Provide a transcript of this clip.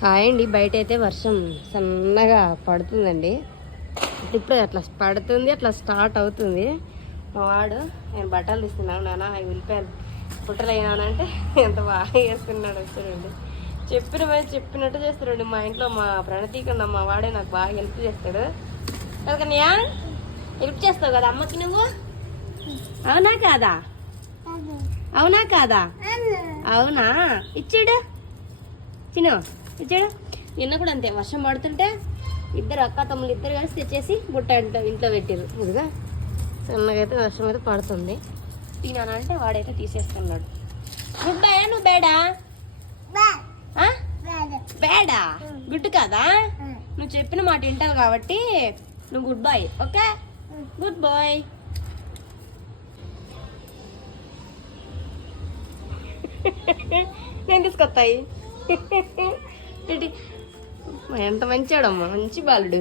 Hi అండి. బయట అయితే వర్షం సన్నగా పడుతుందండి. ఇప్పుడే అట్లా పడుతుంది, అట్లా స్టార్ట్ అవుతుంది. మా వాడు నేను బట్టలు తీస్తున్నాను నాన్న, అవి వెళ్ళిపోయాను పుట్టలు అయినానంటే ఎంత బాగా చేస్తున్నాడు. వచ్చాడండి, చెప్పినట్టు చేస్తాడండి. మా ఇంట్లో మా ప్రణతి కన్నా మా వాడే నాకు బాగా హెల్ప్ చేస్తాడు. కనుకన్యా హెల్ప్ చేస్తావు కదా అమ్మకి నువ్వు? అవునా కాదా? అవునా కాదా? అవునా? ఇచ్చాడు చిన్న ఇచ్చాడు. నిన్న కూడా అంతే, వర్షం పడుతుంటే ఇద్దరు అక్క తమ్ముళ్ళు ఇద్దరు కలిసి తెచ్చేసి బుట్ట ఇంట్లో పెట్టారు. ఇదిగా సన్నగా అయితే వర్షం అయితే పడుతుంది. తినానంటే వాడైతే తీసేస్తున్నాడు. Good bye. నువ్వు బేడా బేడా గుడ్ కాదా? నువ్వు చెప్పిన మాట వింటావు కాబట్టి నువ్వు good boy. Okay, good boy. నేను తీసుకొస్తాయి. ఎంత మంచివాడమ్మా, మంచి బాలుడు.